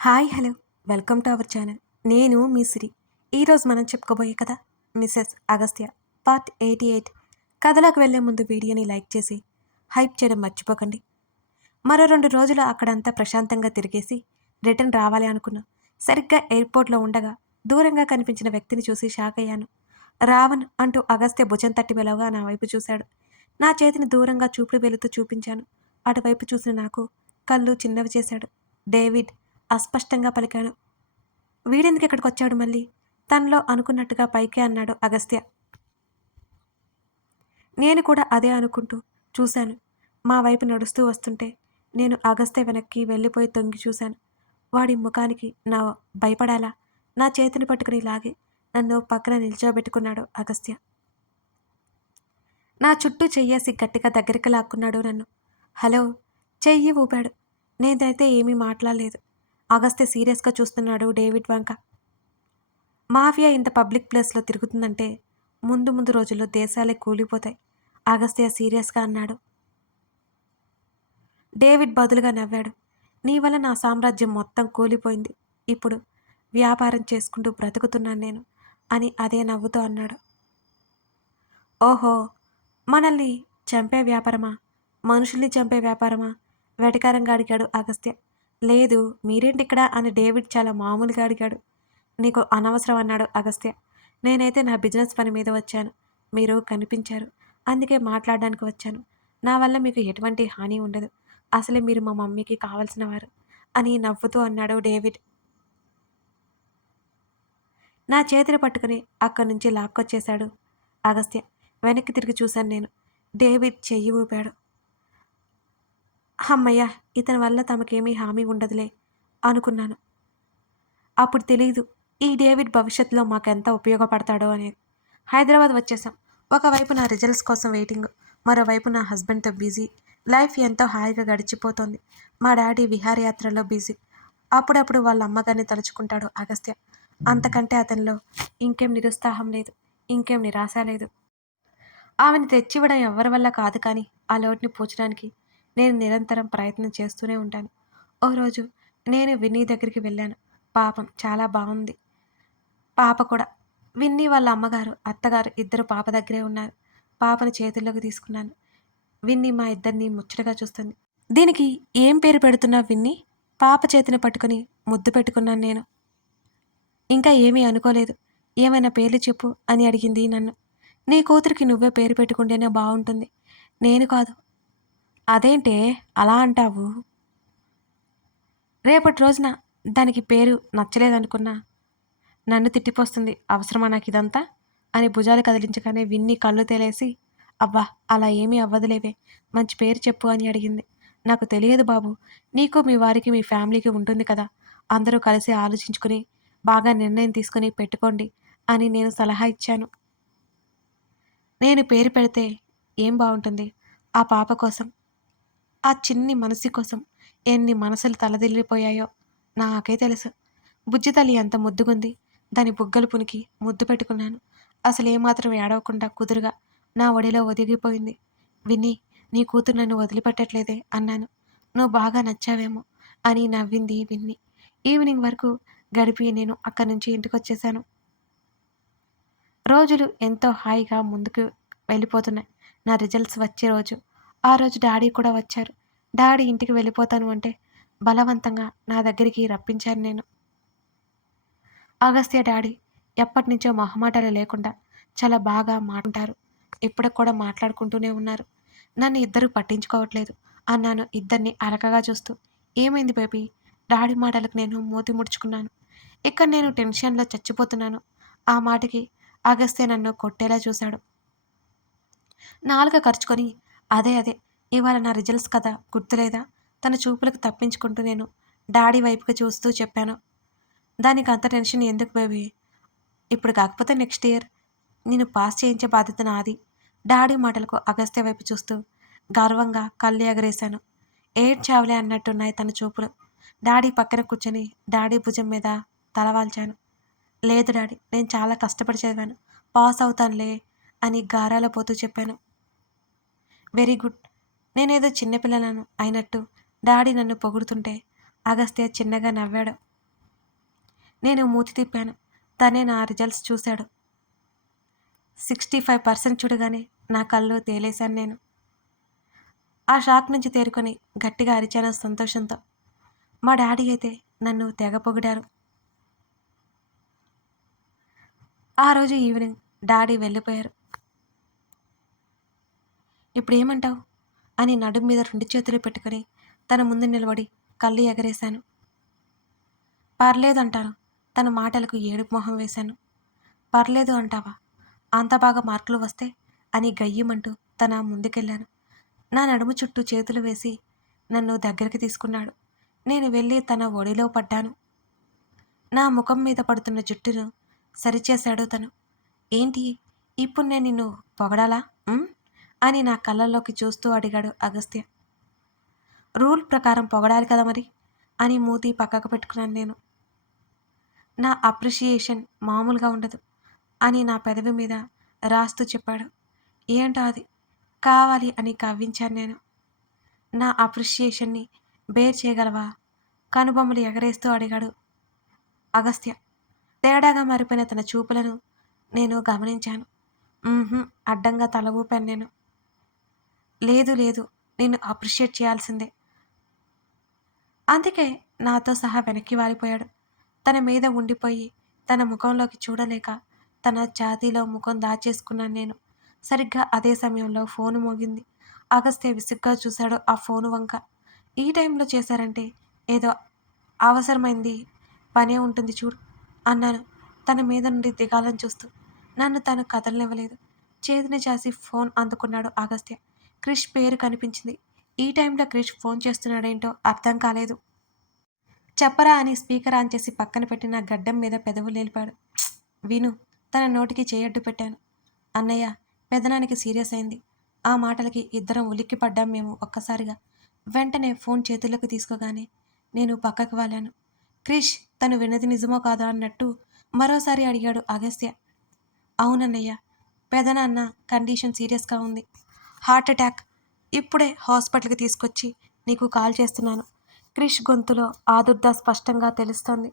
Hi hello welcome to our channel. నేను మీ సిరి. ఈరోజు మనం చెప్పుకోబోయే కథ మిసెస్ అగస్త్య పార్ట్ 88. కథలోకి వెళ్లే ముందు వీడియోని లైక్ చేసి హైప్ చేయడం మర్చిపోకండి. మరో 2 రోజులు అక్కడంతా ప్రశాంతంగా తిరిగేసి రిటర్న్ రావాలి అనుకున్నాం. సరిగ్గా ఎయిర్పోర్ట్లో ఉండగా దూరంగా కనిపించిన వ్యక్తిని చూసి షాక్ అయ్యాను. రావణ్ అంటూ అగస్త్య భుజం తట్టి పిలవగా నా వైపు చూశాడు. నా చేతిని దూరంగా చూపుడు వేలుతో చూపించాను. అటువైపు చూసిన నాకు కళ్ళు చిన్నవి చేశాడు. డేవిడ్ అస్పష్టంగా పలికాడు. వీడెందుకు ఇక్కడికొచ్చాడు మళ్ళీ? తనలో అనుకున్నట్టుగా పైకే అన్నాడు అగస్త్య. నేను కూడా అదే అనుకుంటూ చూశాను. మా వైపు నడుస్తూ వస్తుంటే నేను అగస్త్య వెనక్కి వెళ్ళిపోయి తొంగి చూశాను. వాడి ముఖానికి నా భయపడాలా? నా చేతిని పట్టుకుని లాగి నన్ను పక్కన నిల్చోబెట్టుకున్నాడు అగస్త్య. నా చుట్టూ చెయ్యేసి గట్టిగా దగ్గరికి లాక్కున్నాడు నన్ను. హలో చెయ్యి ఊపాడు. నేనైతే ఏమీ మాట్లాడలేదు. అగస్త్య సీరియస్గా చూస్తున్నాడు డేవిడ్ వంక. మాఫియా ఇంత పబ్లిక్ ప్లేస్లో తిరుగుతుందంటే ముందు ముందు రోజుల్లో దేశాలే కూలిపోతాయి. అగస్త్య సీరియస్గా అన్నాడు. డేవిడ్ బదులుగా నవ్వాడు. నీ వల్ల నా సామ్రాజ్యం మొత్తం కూలిపోయింది. ఇప్పుడు వ్యాపారం చేసుకుంటూ బ్రతుకుతున్నాను నేను అని అదే నవ్వుతూ అన్నాడు. ఓహో, మనల్ని చంపే వ్యాపారమా? మనుషుల్ని చంపే వ్యాపారమా? వెటకారంగా అడిగాడు అగస్త్య. లేదు, మీరేంటిక్కడ అని డేవిడ్ చాలా మామూలుగా అడిగాడు. నీకు అనవసరం అన్నాడు అగస్త్య. నేనైతే నా బిజినెస్ పని మీద వచ్చాను. మీరు కనిపించారు, అందుకే మాట్లాడడానికి వచ్చాను. నా వల్ల మీకు ఎటువంటి హాని ఉండదు. అసలే మీరు మా మమ్మీకి కావలసిన వారు అని నవ్వుతూ అన్నాడు డేవిడ్. నా చేతిని పట్టుకుని అక్కడి నుంచి లాక్కొచ్చేశాడు అగస్త్య. వెనక్కి తిరిగి చూశాను నేను. డేవిడ్ చెయ్యి ఊపాడు. హమ్మయ్య, ఇతని వల్ల తమకేమీ హామీ ఉండదులే అనుకున్నాను. అప్పుడు తెలీదు ఈ డేవిడ్ భవిష్యత్తులో మాకెంత ఉపయోగపడతాడో అనేది. హైదరాబాద్ వచ్చేసాం. ఒకవైపు నా రిజల్ట్స్ కోసం వెయిటింగ్, మరోవైపు నా హస్బెండ్తో బిజీ. లైఫ్ ఎంతో హాయిగా గడిచిపోతోంది. మా డాడీ విహారయాత్రలో బిజీ. అప్పుడప్పుడు వాళ్ళ అమ్మగారిని తలుచుకుంటాడు అగస్త్య. అంతకంటే అతనిలో ఇంకేం నిరుత్సాహం లేదు, ఇంకేం నిరాశ లేదు. ఆమెను తెచ్చివ్వడం ఎవరి వల్ల కాదు, కానీ ఆ లోటుని పూడ్చడానికి నేను నిరంతరం ప్రయత్నం చేస్తూనే ఉంటాను. ఓ రోజు నేను విన్నీ దగ్గరికి వెళ్ళాను. పాపం చాలా బాగుంది పాప కూడా. విన్నీ వాళ్ళ అమ్మగారు, అత్తగారు ఇద్దరు పాప దగ్గరే ఉన్నారు. పాపను చేతుల్లోకి తీసుకున్నాను. విన్నీ మా ఇద్దరిని ముచ్చటగా చూస్తుంది. దీనికి ఏం పేరు పెడుతున్నావు విన్నీ? పాప చేతిని పట్టుకుని ముద్దు పెట్టుకున్నాను నేను. ఇంకా ఏమీ అనుకోలేదు. ఏమైనా పేర్లు చెప్పు అని అడిగింది నన్ను. నీ కూతురికి నువ్వే పేరు పెట్టుకుంటేనే బాగుంటుంది. నేను కాదు. అదేంటే అలా అంటావు? రేపటి రోజున దానికి పేరు నచ్చలేదనుకున్నా నన్ను తిట్టిపోస్తుంది. అవసరమా నాకు ఇదంతా అని భుజాలు కదిలించగానే విన్ని కళ్ళు తేలేసి, అబ్బా అలా ఏమీ అవ్వదులేవే, మంచి పేరు చెప్పు అని అడిగింది. నాకు తెలియదు బాబు, నీకు మీ వారికి మీ ఫ్యామిలీకి ఉంటుంది కదా, అందరూ కలిసి ఆలోచించుకుని బాగా నిర్ణయం తీసుకుని పెట్టుకోండి అని నేను సలహా ఇచ్చాను. నేను పేరు పెడితే ఏం బాగుంటుంది? ఆ పాప కోసం, ఆ చిన్ని మనసు కోసం ఎన్ని మనసులు తలదిల్లిపోయాయో నాకే తెలుసు. బుజ్జి తల్లి ఎంత ముద్దుగుంది. దాని బుగ్గలు పునికి ముద్దు పెట్టుకున్నాను. అసలు ఏమాత్రం ఏడవకుండా కుదురుగా నా ఒడిలో ఒదిగిపోయింది. విన్నీ, నీ కూతురు నన్ను వదిలిపెట్టట్లేదే అన్నాను. నువ్వు బాగా నచ్చావేమో అని నవ్వింది విన్ని. ఈవినింగ్ వరకు గడిపి నేను అక్కడి నుంచి ఇంటికొచ్చేశాను. రోజులు ఎంతో హాయిగా ముందుకు వెళ్ళిపోతున్నాయి. నా రిజల్ట్స్ వచ్చే రోజు, ఆ రోజు డాడీ కూడా వచ్చారు. డాడీ ఇంటికి వెళ్ళిపోతాను అంటే బలవంతంగా నా దగ్గరికి రప్పించాను నేను. అగస్త్య డాడీ ఎప్పటినుంచో మొహమాటాలు లేకుండా చాలా బాగా మాట్లాడారు. ఇప్పటికి కూడా మాట్లాడుకుంటూనే ఉన్నారు. నన్ను ఇద్దరు పట్టించుకోవట్లేదు అన్నాను ఇద్దరిని అరకగా చూస్తూ. ఏమైంది బేబీ? డాడీ మాటలకు నేను మూతి ముడుచుకున్నాను. ఇక్కడ నేను టెన్షన్లో చచ్చిపోతున్నాను. ఆ మాటకి అగస్త్య నన్ను కొట్టేలా చూశాడు. నాలుక ఖర్చుకొని అదే అదే ఇవాళ నా రిజల్ట్స్ కదా గుర్తులేదా? తన చూపులకు తప్పించుకుంటూ నేను డాడీ వైపుకి చూస్తూ చెప్పాను. దానికి అంత టెన్షన్ ఎందుకు బేబీ? ఇప్పుడు కాకపోతే నెక్స్ట్ ఇయర్ నేను పాస్ చేయించే బాధ్యత నాది. డాడీ మాటలకు అగస్త్య వైపు చూస్తూ గర్వంగా కళ్ళు ఎగరేశాను. ఏడ్చావులే అన్నట్టున్నాయి తన చూపులు. డాడీ పక్కన కూర్చొని డాడీ భుజం మీద తలవాల్చాను. లేదు డాడీ, నేను చాలా కష్టపడి చదివాను, పాస్ అవుతానులే అని గారాల పోతూ చెప్పాను. Very good. నేనేదో చిన్నపిల్లలను అయినట్టు డాడీ నన్ను పొగుడుతుంటే అగస్త్య చిన్నగా నవ్వాడు. నేను మూతి తిప్పాను. తనే నా రిజల్ట్స్ చూశాడు. 65% చూడగానే నా కళ్ళు తేలేశాను నేను. ఆ షాక్ నుంచి తేరుకొని గట్టిగా అరిచాను సంతోషంతో. మా డాడీ అయితే నన్ను తెగ పొగిడారు. ఆ రోజు ఈవినింగ్ డాడీ వెళ్ళిపోయారు. ఇప్పుడేమంటావు అని నడుం మీద 2 చేతులు పెట్టుకొని తన ముందు నిలబడి కళ్ళు ఎగరేశాను. పర్లేదంటాను. తన మాటలకు ఏడుపు మొహం వేశాను. పర్లేదు అంటావా? అంత బాగా మార్కులు వస్తే అని గయ్యమంటూ తన ముందుకెళ్ళాను. నా నడుము చుట్టూ చేతులు వేసి నన్ను దగ్గరికి తీసుకున్నాడు. నేను వెళ్ళి తన ఒడిలో పడ్డాను. నా ముఖం మీద పడుతున్న జుట్టును సరిచేశాడు తను. ఏంటి ఇప్పుడు నేను నిన్ను పొగడాలా అని నా కళ్ళల్లోకి చూస్తూ అడిగాడు అగస్త్య. రూల్ ప్రకారం పొగడాలి కదా మరి అని మూతి పక్కకు పెట్టుకున్నాను నేను. నా అప్రిషియేషన్ మామూలుగా ఉండదు అని నా పెదవి మీద రాస్తూ చెప్పాడు. ఏంటో అది కావాలి అని కవ్వించాను నేను. నా అప్రిషియేషన్ని బేర్ చేయగలవా? కనుబొమ్మలు ఎగరేస్తూ అడిగాడు అగస్త్య. తేడాగా మారిపోయిన తన చూపులను నేను గమనించాను. అడ్డంగా తల ఊపాను నేను. లేదు లేదు, నిన్ను అప్రిషియేట్ చేయాల్సిందే. అందుకే నాతో సహా వెనక్కి వాలిపోయాడు. తన మీద ఉండిపోయి తన ముఖంలోకి చూడలేక తన ఛాతీలో ముఖం దాచేసుకున్నాను నేను. సరిగ్గా అదే సమయంలో ఫోను మోగింది. అగస్త్య విసుగ్గా చూశాడు ఆ ఫోను వంక. ఈ టైంలో చేశారంటే ఏదో అవసరమైంది పనే ఉంటుంది చూడు అన్నాను తన మీద నుండి దిగాలని చూస్తూ. నన్ను తను కదలనివ్వలేదు. చేతిని చాసి ఫోన్ అందుకున్నాడు అగస్త్య. క్రిష్ పేరు కనిపించింది. ఈ టైంలో క్రిష్ ఫోన్ చేస్తున్నాడేంటో అర్థం కాలేదు. చెప్పరా అని స్పీకర్ ఆన్ చేసి పక్కన పెట్టిన గడ్డం మీద పెదవులు లేపాడు. విను. తన నోటికి చేయడ్డు పెట్టాను. అన్నయ్య, పెదనానికి సీరియస్ అయింది. ఆ మాటలకి ఇద్దరం ఉలిక్కి పడ్డాం మేము ఒక్కసారిగా. వెంటనే ఫోన్ చేతుల్లోకి తీసుకోగానే నేను పక్కకు వాలాను. క్రిష్, తను విన్నది నిజమో కాదా అన్నట్టు మరోసారి అడిగాడు అగస్త్య. అవునన్నయ్య, పెదనాన్న కండిషన్ సీరియస్గా ఉంది. Heart attack. ఇప్పుడే హాస్పిటల్కి తీసుకొచ్చి నీకు కాల్ చేస్తున్నాను. క్రిష్ గొంతులో ఆదుర్ద స్పష్టంగా తెలుస్తోంది.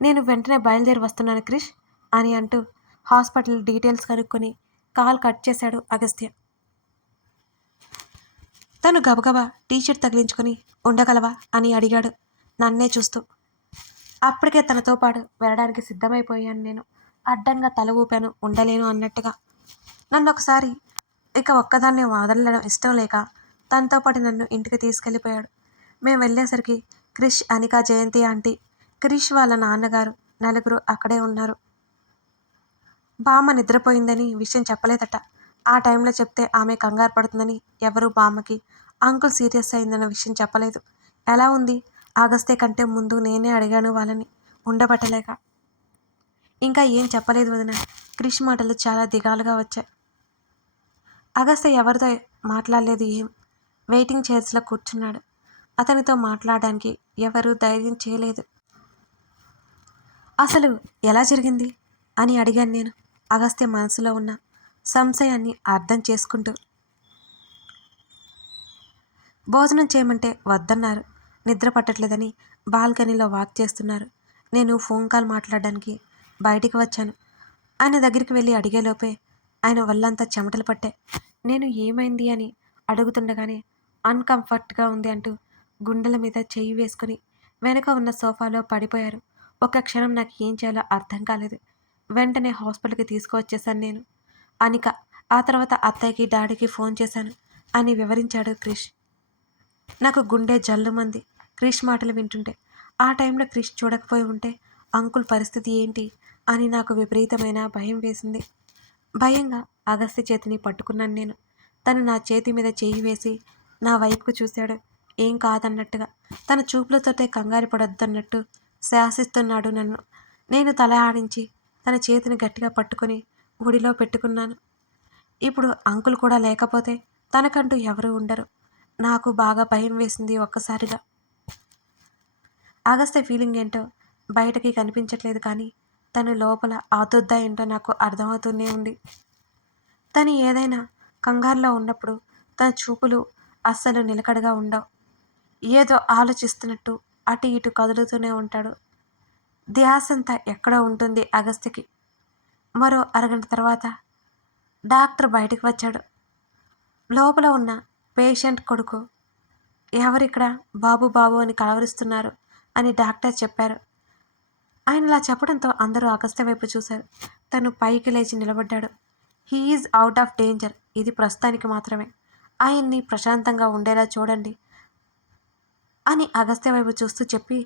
నేను వెంటనే బయలుదేరి వస్తున్నాను క్రిష్ అని అంటూ హాస్పిటల్ డీటెయిల్స్ కనుక్కొని కాల్ కట్ చేశాడు అగస్త్య. తను గబగబా టీషర్ట్ తగిలించుకొని ఉండగలవా అని అడిగాడు నన్నే చూస్తూ. అప్పటికే తనతో పాటు వెళ్ళడానికి సిద్ధమైపోయాను నేను. అడ్డంగా తల ఊపాను ఉండలేను అన్నట్టుగా. నన్ను ఒకసారి ఇక ఒక్కదాన్ని వదలడం ఇష్టం లేక తనతో పాటు నన్ను ఇంటికి తీసుకెళ్ళిపోయాడు. మేము వెళ్ళేసరికి క్రిష్, అనిక, జయంతి ఆంటీ, క్రిష్ వాళ్ళ నాన్నగారు నలుగురు అక్కడే ఉన్నారు. బామ్మ నిద్రపోయిందని విషయం చెప్పలేదట. ఆ టైంలో చెప్తే ఆమె కంగారు పడుతుందని ఎవరు బామ్మకి అంకుల్ సీరియస్ అయిందన్న విషయం చెప్పలేదు. ఎలా ఉంది? అగస్త్య కంటే ముందు నేనే అడిగాను వాళ్ళని ఉండబట్టలేక. ఇంకా ఏం చెప్పలేదు వదిన. క్రిష్ మాటలు చాలా దిగాలుగా వచ్చాయి. అగస్త్య ఎవరితో మాట్లాడలేదు. వెయిటింగ్ చైర్స్లో కూర్చున్నాడు. అతనితో మాట్లాడడానికి ఎవరూ ధైర్యం చేయలేదు. అసలు ఎలా జరిగింది అని అడిగాను నేను అగస్త్య మనసులో ఉన్న సంశయాన్ని అర్థం చేసుకుంటూ. భోజనం చేయమంటే వద్దన్నారు. నిద్ర పట్టట్లేదని బాల్కనీలో వాక్ చేస్తున్నారు. నేను ఫోన్ కాల్ మాట్లాడడానికి బయటికి వచ్చాను. ఆయన దగ్గరికి వెళ్ళి అడిగేలోపే ఆయన వల్లంతా చెమటలు పట్టాయి. నేను ఏమైంది అని అడుగుతుండగానే అన్కంఫర్ట్గా ఉంది అంటూ గుండెల మీద చెయ్యి వేసుకుని వెనక ఉన్న సోఫాలో పడిపోయారు. ఒక్క క్షణం నాకు ఏం చేయాలో అర్థం కాలేదు. వెంటనే హాస్పిటల్కి తీసుకువచ్చేశాను నేను. అనిక, ఆ తర్వాత అత్తయ్యకి డాడీకి ఫోన్ చేశాను అని వివరించాడు క్రిష్. నాకు గుండె జల్లుమంది క్రిష్ మాటలు వింటుంటే. ఆ టైంలో క్రిష్ చూడకపోయి ఉంటే అంకుల్ పరిస్థితి ఏంటి అని నాకు విపరీతమైన భయం వేసింది. భయంగా అగస్త్య చేతిని పట్టుకున్నాను నేను. తను నా చేతి మీద చేయి వేసి నా వైపుకు చూశాడు. ఏం కాదన్నట్టుగా. తన చూపులతోటే కంగారు పడొద్దన్నట్టు శాసిస్తున్నాడు నన్ను. నేను తల ఆడించి తన చేతిని గట్టిగా పట్టుకొని ఒడిలో పెట్టుకున్నాను. ఇప్పుడు అంకుల్ కూడా లేకపోతే తనకంటూ ఎవరు ఉండరు. నాకు బాగా భయం వేసింది ఒక్కసారిగా. అగస్త్య ఫీలింగ్ ఏంటో బయటకి కనిపించట్లేదు, కానీ తను లోపల ఆదుర్ద ఏంటో నాకు అర్థమవుతూనే ఉంది. తను ఏదైనా కంగారులో ఉన్నప్పుడు తన చూపులు అస్సలు నిలకడగా ఉండవు. ఏదో ఆలోచిస్తున్నట్టు అటు ఇటు కదులుతూనే ఉంటాడు. ధ్యాసంతా ఎక్కడో ఉంటుంది అగస్త్యకి. మరో అరగంట తర్వాత డాక్టర్ బయటికి వచ్చాడు. లోపల ఉన్న పేషెంట్ కొడుకు, ఎవరిక్కడ బాబు బాబు అని కలవరిస్తున్నారు అని డాక్టర్ చెప్పారు. ఆయన ఇలా చెప్పడంతో అందరూ అగస్త్య వైపు చూశారు. తను పైకి లేచి నిలబడ్డాడు. He is out of danger. ఇది ప్రస్తుతానికి మాత్రమే. ఆయన్ని ప్రశాంతంగా ఉండేలా చూడండి అని అగస్త్య వైపు చూస్తూ చెప్పి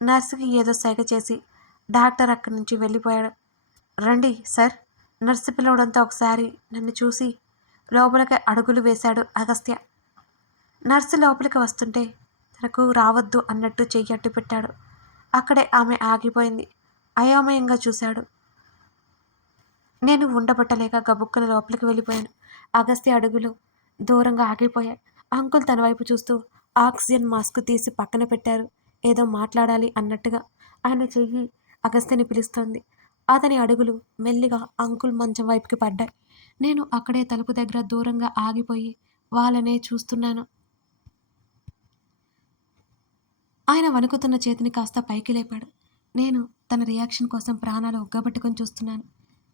నర్సుకి ఏదో సైగ చేసి డాక్టర్ అక్కడి నుంచి వెళ్ళిపోయాడు. రండి సార్. నర్సు పిలవడంతో ఒకసారి నన్ను చూసి లోపలికి అడుగులు వేశాడు అగస్త్య. నర్సు లోపలికి వస్తుంటే తనకు రావద్దు అన్నట్టు చెయ్యి అట్టు పెట్టాడు. అక్కడే ఆమె ఆగిపోయింది. అయోమయంగా చూశాడు. నేను ఉండబట్టలేక గబుక్కున లోపలికి వెళ్ళిపోయాను. అగస్త్య అడుగులు దూరంగా ఆగిపోయాయి. అంకుల్ తన వైపు చూస్తూ ఆక్సిజన్ మాస్క్ తీసి పక్కన పెట్టారు. ఏదో మాట్లాడాలి అన్నట్టుగా. ఆయన చెయ్యి అగస్త్యని పిలుస్తోంది. అతని అడుగులు మెల్లిగా అంకుల్ మంచం వైపుకి పడ్డాయి. నేను అక్కడే తలుపు దగ్గర దూరంగా ఆగిపోయి వాళ్ళనే చూస్తున్నాను. ఆయన వణుకుతున్న చేతిని కాస్త పైకి లేపాడు. నేను తన రియాక్షన్ కోసం ప్రాణాలు ఒగ్గబట్టుకొని చూస్తున్నాను.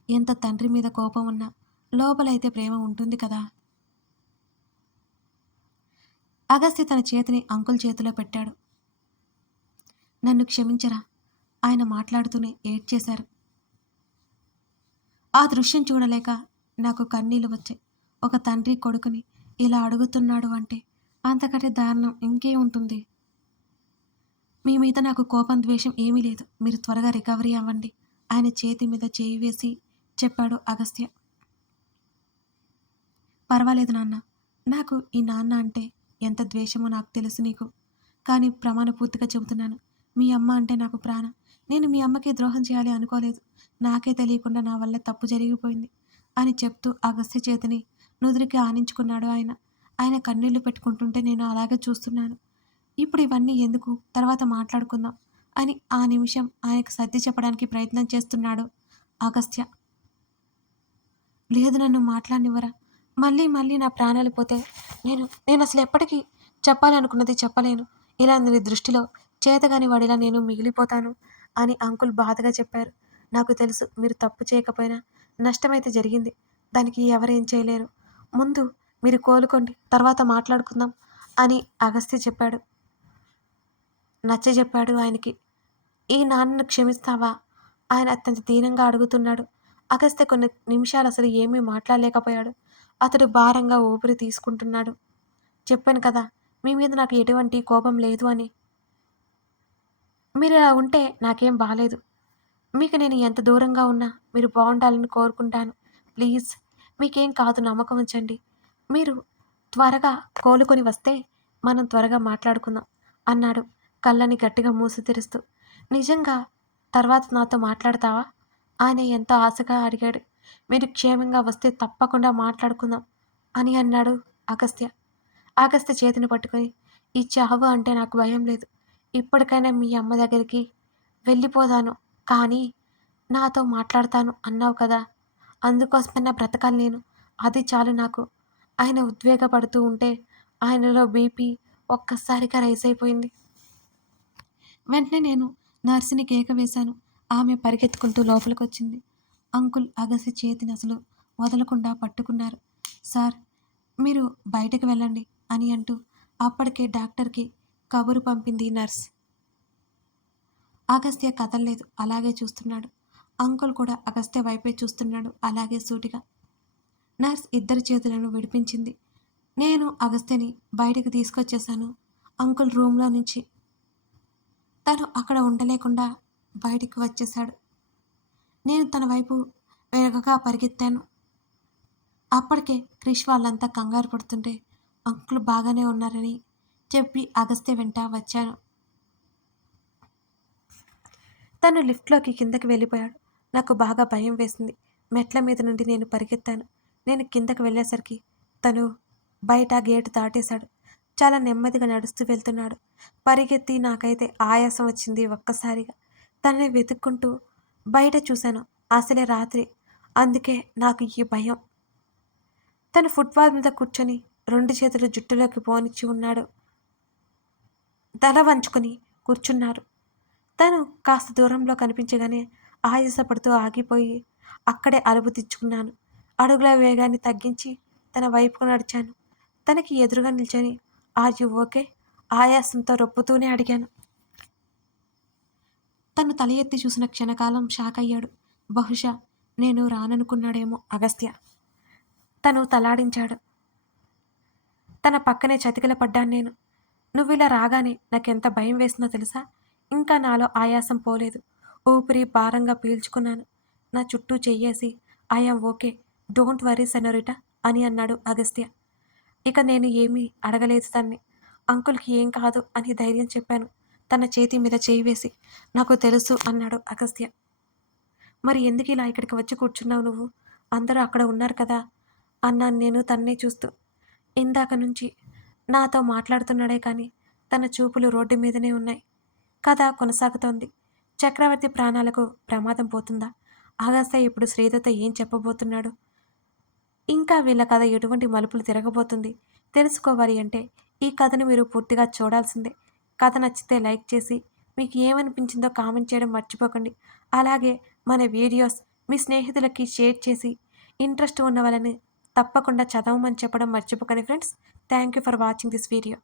ఎంత తండ్రి మీద కోపం ఉన్నా లోపలైతే ప్రేమ ఉంటుంది కదా. అగస్త్య తన చేతిని అంకుల్ చేతిలో పెట్టాడు. నన్ను క్షమించరా. ఆయన మాట్లాడుతూనే ఏడ్చేశారు. ఆ దృశ్యం చూడలేక నాకు కన్నీళ్లు వచ్చాయి. ఒక తండ్రి కొడుకుని ఇలా అడుగుతున్నాడు అంటే అంతకంటే దారుణం ఇంకే ఉంటుంది. మీ మీద నాకు కోపం ద్వేషం ఏమీ లేదు. మీరు త్వరగా రికవరీ అవ్వండి. ఆయన చేతి మీద చేయి వేసి చెప్పాడు అగస్త్య. పర్వాలేదు నాన్న. నాకు ఈ నాన్న అంటే ఎంత ద్వేషమో నాకు తెలుసు నీకు. కానీ ప్రమాణపూర్తిగా చెబుతున్నాను, మీ అమ్మ అంటే నాకు ప్రాణం. నేను మీ అమ్మకి ద్రోహం చేయాలి అనుకోలేదు. నాకే తెలియకుండా నా వల్ల తప్పు జరిగిపోయింది అని చెప్తూ అగస్త్య చేతిని నుదురికి ఆనించుకున్నాడు ఆయన. ఆయన కన్నీళ్లు పెట్టుకుంటుంటే నేను అలాగే చూస్తున్నాను. ఇప్పుడు ఇవన్నీ ఎందుకు, తర్వాత మాట్లాడుకుందాం అని ఆ నిమిషం ఆయనకు సర్ది చెప్పడానికి ప్రయత్నం చేస్తున్నాడు అగస్త్య. లేదు, నన్ను మాట్లాడనివ్వరా. మళ్ళీ మళ్ళీ నా ప్రాణాలు పోతే నేను అసలు ఎప్పటికీ చెప్పాలనుకున్నది చెప్పలేను. ఇలా నీ దృష్టిలో చేతగాని వాడిలా నేను మిగిలిపోతాను అని అంకుల్ బాధగా చెప్పారు. నాకు తెలుసు, మీరు తప్పు చేయకపోయినా నష్టమైతే జరిగింది. దానికి ఎవరేం చేయలేరు. ముందు మీరు కోలుకోండి, తర్వాత మాట్లాడుకుందాం అని అగస్త్య చెప్పాడు. నచ్చజెప్పాడు ఆయనకి. ఈ నాన్నను క్షమిస్తావా? ఆయన అత్యంత దీనంగా అడుగుతున్నాడు. అగస్త్య కొన్ని నిమిషాలు అసలు ఏమీ మాట్లాడలేకపోయాడు. అతడు భారంగా ఊపిరి తీసుకుంటున్నాడు. చెప్పాను కదా, మీ మీద నాకు ఎటువంటి కోపం లేదు అని. మీరు ఇలా ఉంటే నాకేం బాలేదు. మీకు నేను ఎంత దూరంగా ఉన్నా మీరు బాగుండాలని కోరుకుంటాను. ప్లీజ్, మీకేం కాదు, నమ్మకం ఉంచండి. మీరు త్వరగా కోలుకొని వస్తే మనం త్వరగా మాట్లాడుకుందాం అన్నాడు కళ్ళని గట్టిగా మూసి తెరుస్తూ. నిజంగా తర్వాత నాతో మాట్లాడతావా? ఆయన ఎంతో ఆశగా అడిగాడు. మీరు క్షేమంగా వస్తే తప్పకుండా మాట్లాడుకుందాం అని అన్నాడు అగస్త్య. అగస్త్య చేతిని పట్టుకొని, ఈ చావు అంటే నాకు భయం లేదు. ఇప్పటికైనా మీ అమ్మ దగ్గరికి వెళ్ళిపోతాను, కానీ నాతో మాట్లాడతాను అన్నావు కదా, అందుకోసమైనా బ్రతకాలి నేను. అది చాలు నాకు. ఆయన ఉద్వేగపడుతూ ఉంటే ఆయనలో బీపీ ఒక్కసారిగా రైజ్ అయిపోయింది. వెంటనే నేను నర్సుని కేక వేశాను. ఆమె పరిగెత్తుకుంటూ లోపలికొచ్చింది. అంకుల్ అగస్త్య చేతిని అసలు వదలకుండా పట్టుకున్నారు. సార్, మీరు బయటకు వెళ్ళండి అని అంటూ అప్పటికే డాక్టర్కి కబురు పంపింది నర్స్. అగస్త్య కదల్లేదు, అలాగే చూస్తున్నాడు. అంకుల్ కూడా అగస్త్య వైపే చూస్తున్నాడు, అలాగే సూటిగా. నర్స్ ఇద్దరి చేతులను విడిపించింది. నేను అగస్త్యని బయటకు తీసుకొచ్చేశాను అంకుల్ రూమ్లో నుంచి. తను అక్కడ ఉండలేకుండా బయటికి వచ్చేశాడు. నేను తన వైపు వేగంగా పరిగెత్తాను. అప్పటికే క్రిష్ వాళ్ళంతా కంగారు పడుతుంటే అంకుల్ బాగానే ఉన్నారని చెప్పి అగస్త్య వెంట వచ్చాను. తను లిఫ్ట్లోకి కిందకి వెళ్ళిపోయాడు. నాకు బాగా భయం వేసింది. మెట్ల మీద నుండి నేను పరిగెత్తాను. నేను కిందకి వెళ్ళేసరికి తను బయట గేటు దాటేశాడు. చాలా నెమ్మదిగా నడుస్తూ వెళ్తున్నాడు. పరిగెత్తి నాకైతే ఆయాసం వచ్చింది ఒక్కసారిగా. తనని వెతుక్కుంటూ బయట చూశాను. అసలే రాత్రి, అందుకే నాకు ఈ భయం. తను ఫుట్బాల్ మీద కూర్చొని 2 చేతులు జుట్టులోకి పోనిచ్చి ఉన్నాడు. తల వంచుకొని కూర్చున్నారు. తను కాస్త దూరంలో కనిపించగానే ఆయాసపడుతూ ఆగిపోయి అక్కడే అరుపు తెచ్చుకున్నాను. అడుగుల వేగాన్ని తగ్గించి తన వైపుకు నడిచాను. తనకి ఎదురుగా నిల్చొని ఆర్ యు ఓకే? ఆయాసంతో రొప్పుతూనే అడిగాను. తను తల ఎత్తి చూసిన క్షణకాలం షాక్ అయ్యాడు. బహుశా నేను రాననుకున్నాడేమో అగస్త్య. తను తలాడించాడు. తన పక్కనే చతికిల పడ్డాను నేను. నువ్విలా రాగానే నాకెంత భయం వేసిందో తెలుసా? ఇంకా నాలో ఆయాసం పోలేదు. ఊపిరి భారంగా పీల్చుకున్నాను. నా చుట్టూ చెయ్యేసి I am okay. Don't worry senorita అని అన్నాడు అగస్త్య. ఇక నేను ఏమీ అడగలేదు తన్ని. అంకుల్‌కి ఏం కాదు అని ధైర్యం చెప్పాను. తన చేతి మీద చేయి వేసి. నాకు తెలుసు అన్నాడు అగస్త్య. మరి ఎందుకిలా ఇక్కడికి వచ్చి కూర్చున్నావు నువ్వు? అందరూ అక్కడ ఉన్నారు కదా! అన్నాను నేను తన్నే చూస్తూ. ఇందాక నుంచి నాతో మాట్లాడుతున్నాడే కానీ తన చూపులు రోడ్డు మీదనే ఉన్నాయి. కథ కొనసాగుతోంది. చక్రవర్తి ప్రాణాలకు ప్రమాదం పోతుందా? అగస్త్య ఇప్పుడు శ్రీదత్తో ఏం చెప్పబోతున్నాడు? ఇంకా వీళ్ళ కథ ఎటువంటి మలుపులు తిరగబోతుంది తెలుసుకోవాలి అంటే ఈ కథను మీరు పూర్తిగా చూడాల్సిందే. కథ నచ్చితే లైక్ చేసి మీకు ఏమనిపించిందో కామెంట్ చేయడం మర్చిపోకండి. అలాగే మన వీడియోస్ మీ స్నేహితులకి షేర్ చేసి ఇంట్రెస్ట్ ఉన్న వాళ్ళని తప్పకుండా చదవమని చెప్పడం మర్చిపోకండి friends. Thank you for watching this video.